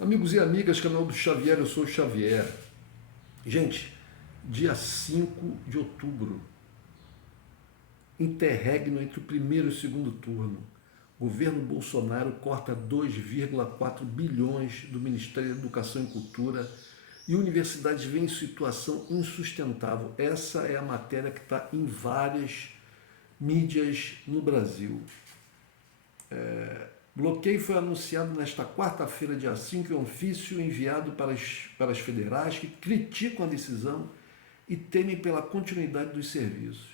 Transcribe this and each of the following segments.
Amigos e amigas, canal do Xavier, eu sou o Xavier. Gente, dia 5 de outubro, interregno entre o primeiro e o segundo turno. Governo Bolsonaro corta 2,4 bilhões do Ministério da Educação e Cultura e universidades vêm em situação insustentável. Essa é a matéria que está em várias mídias no Brasil. Bloqueio foi anunciado nesta quarta-feira, dia 5, em um ofício enviado para as federais que criticam a decisão e temem pela continuidade dos serviços.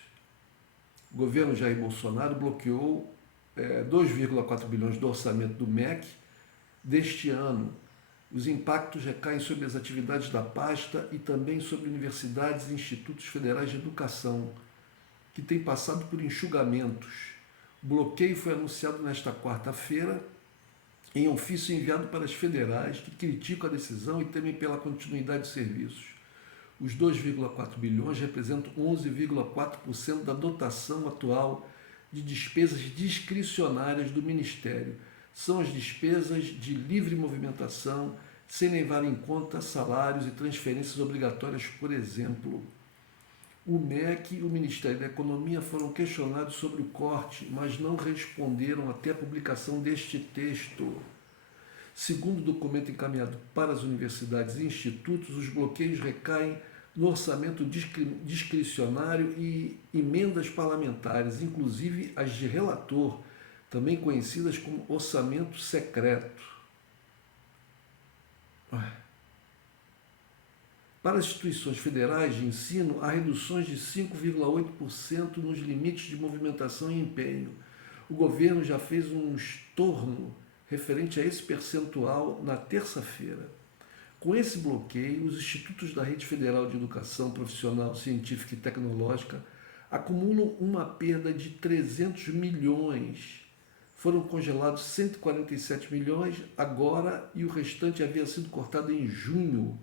O governo Jair Bolsonaro bloqueou 2,4 bilhões do orçamento do MEC deste ano. Os impactos recaem sobre as atividades da pasta e também sobre universidades e institutos federais de educação, que têm passado por enxugamentos. O bloqueio foi anunciado nesta quarta-feira em ofício enviado para as federais que criticam a decisão e temem pela continuidade de serviços. Os 2,4 bilhões representam 11,4% da dotação atual de despesas discricionárias do Ministério. São as despesas de livre movimentação, sem levar em conta salários e transferências obrigatórias, por exemplo. O MEC e o Ministério da Economia foram questionados sobre o corte, mas não responderam até a publicação deste texto. Segundo o documento encaminhado para as universidades e institutos, os bloqueios recaem no orçamento discricionário e emendas parlamentares, inclusive as de relator, também conhecidas como orçamento secreto. Para as instituições federais de ensino, há reduções de 5,8% nos limites de movimentação e empenho. O governo já fez um estorno referente a esse percentual na terça-feira. Com esse bloqueio, os institutos da Rede Federal de Educação Profissional, Científica e Tecnológica acumulam uma perda de 300 milhões. Foram congelados 147 milhões agora e o restante havia sido cortado em junho.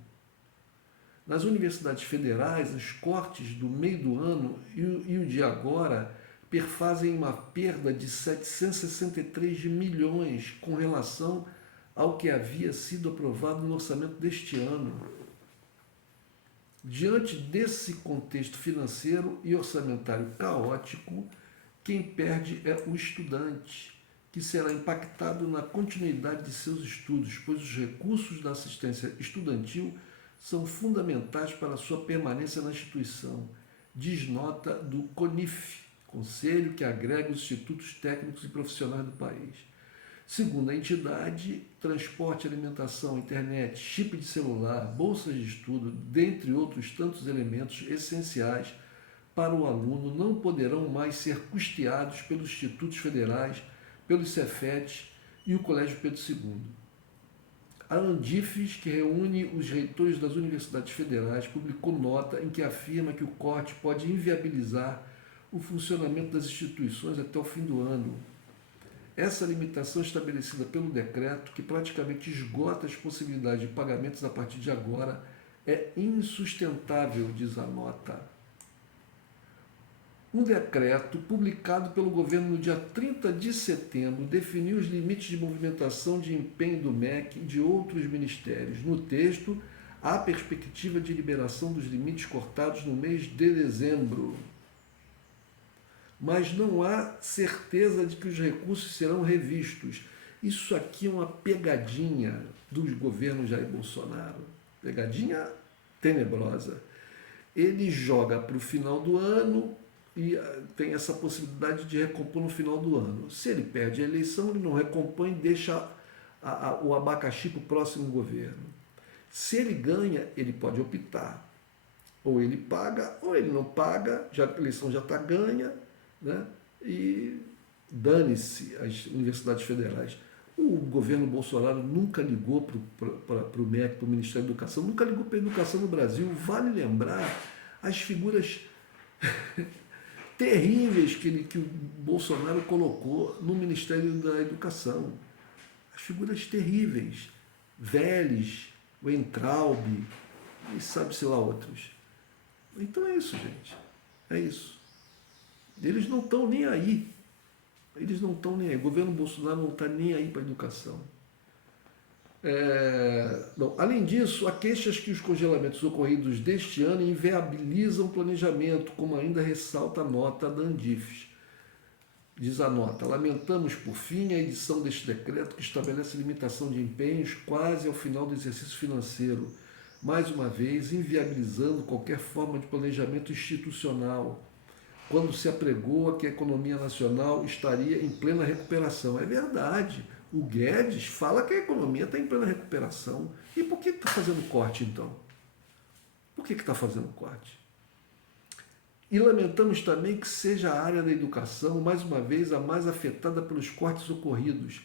Nas universidades federais, os cortes do meio do ano e o de agora perfazem uma perda de 763 milhões com relação ao que havia sido aprovado no orçamento deste ano. Diante desse contexto financeiro e orçamentário caótico, quem perde é o estudante, que será impactado na continuidade de seus estudos, pois os recursos da assistência estudantil são fundamentais para a sua permanência na instituição, diz nota do CONIF, conselho que agrega os institutos técnicos e profissionais do país. Segundo a entidade, transporte, alimentação, internet, chip de celular, bolsas de estudo, dentre outros tantos elementos essenciais para o aluno, não poderão mais ser custeados pelos institutos federais, pelos Cefetes e o Colégio Pedro II. A Andifes, que reúne os reitores das universidades federais, publicou nota em que afirma que o corte pode inviabilizar o funcionamento das instituições até o fim do ano. Essa limitação estabelecida pelo decreto, que praticamente esgota as possibilidades de pagamentos a partir de agora, é insustentável, diz a nota. Um decreto publicado pelo governo no dia 30 de setembro definiu os limites de movimentação de empenho do MEC e de outros ministérios. No texto, há perspectiva de liberação dos limites cortados no mês de dezembro. Mas não há certeza de que os recursos serão revistos. Isso aqui é uma pegadinha do governo Jair Bolsonaro. Pegadinha tenebrosa. Ele joga para o final do ano e tem essa possibilidade de recompor no final do ano. Se ele perde a eleição, ele não recompõe e deixa o abacaxi para o próximo governo. Se ele ganha, ele pode optar. Ou ele paga, ou ele não paga, a eleição já está ganha, né? E dane-se as universidades federais. O governo Bolsonaro nunca ligou para o MEC, para o Ministério da Educação, nunca ligou para a educação no Brasil. Vale lembrar as figuras terríveis que o Bolsonaro colocou no Ministério da Educação. As figuras terríveis. Vélez, o Entraub, e sabe-se lá outros. Então é isso, gente. É isso. Eles não estão nem aí. Eles não estão nem aí. O governo Bolsonaro não está nem aí para a educação. Bom, além disso, há queixas que os congelamentos ocorridos deste ano inviabilizam o planejamento, como ainda ressalta a nota da Andifes. Diz a nota: lamentamos, por fim, a edição deste decreto que estabelece limitação de empenhos quase ao final do exercício financeiro, mais uma vez inviabilizando qualquer forma de planejamento institucional, quando se apregou que a economia nacional estaria em plena recuperação. É verdade. O Guedes fala que a economia está em plena recuperação. E por que está fazendo corte, então? Por que está fazendo corte? E lamentamos também que seja a área da educação, mais uma vez, a mais afetada pelos cortes ocorridos.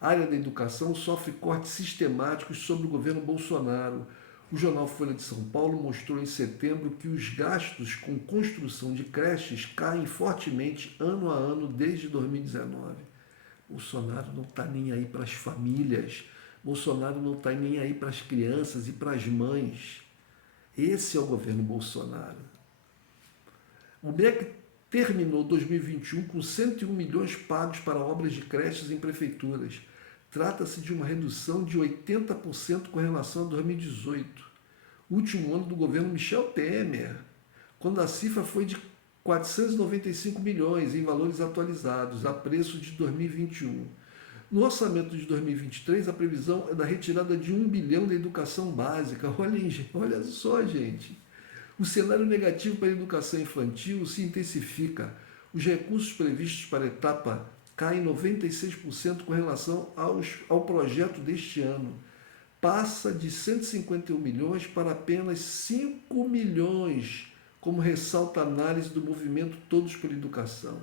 A área da educação sofre cortes sistemáticos sob o governo Bolsonaro. O jornal Folha de São Paulo mostrou em setembro que os gastos com construção de creches caem fortemente ano a ano desde 2019. Bolsonaro não está nem aí para as famílias. Bolsonaro não está nem aí para as crianças e para as mães. Esse é o governo Bolsonaro. O MEC terminou 2021 com 101 milhões pagos para obras de creches em prefeituras. Trata-se de uma redução de 80% com relação a 2018, último ano do governo Michel Temer, quando a cifra foi de 495 milhões em valores atualizados, a preço de 2021. No orçamento de 2023, a previsão é da retirada de 1 bilhão da educação básica. Olha só, gente. O cenário negativo para a educação infantil se intensifica. Os recursos previstos para a etapa caem 96% com relação ao projeto deste ano. Passa de 151 milhões para apenas 5 milhões, como ressalta a análise do movimento Todos pela Educação.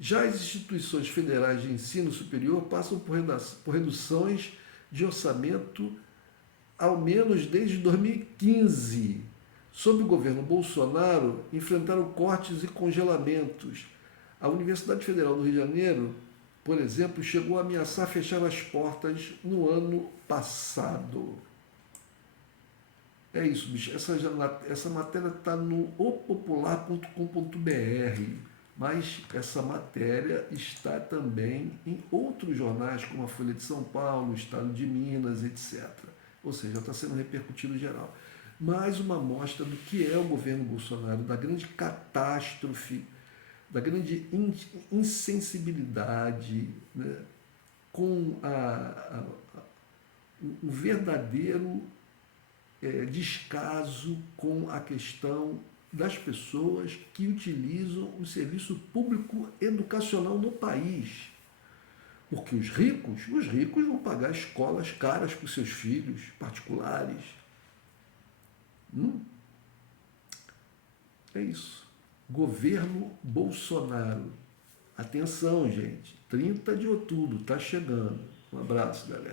Já as instituições federais de ensino superior passam por reduções de orçamento ao menos desde 2015. Sob o governo Bolsonaro, enfrentaram cortes e congelamentos. A Universidade Federal do Rio de Janeiro, por exemplo, chegou a ameaçar fechar as portas no ano passado. É isso, bicho. Essa matéria está no opopular.com.br, mas essa matéria está também em outros jornais, como a Folha de São Paulo, o Estado de Minas, etc. Ou seja, está sendo repercutido geral. Mais uma amostra do que é o governo Bolsonaro, da grande catástrofe, da grande insensibilidade, né, com o verdadeiro descaso com a questão das pessoas que utilizam o serviço público educacional no país. Porque os ricos vão pagar escolas caras para os seus filhos particulares. É isso. Governo Bolsonaro. Atenção, gente. 30 de outubro, está chegando. Um abraço, galera.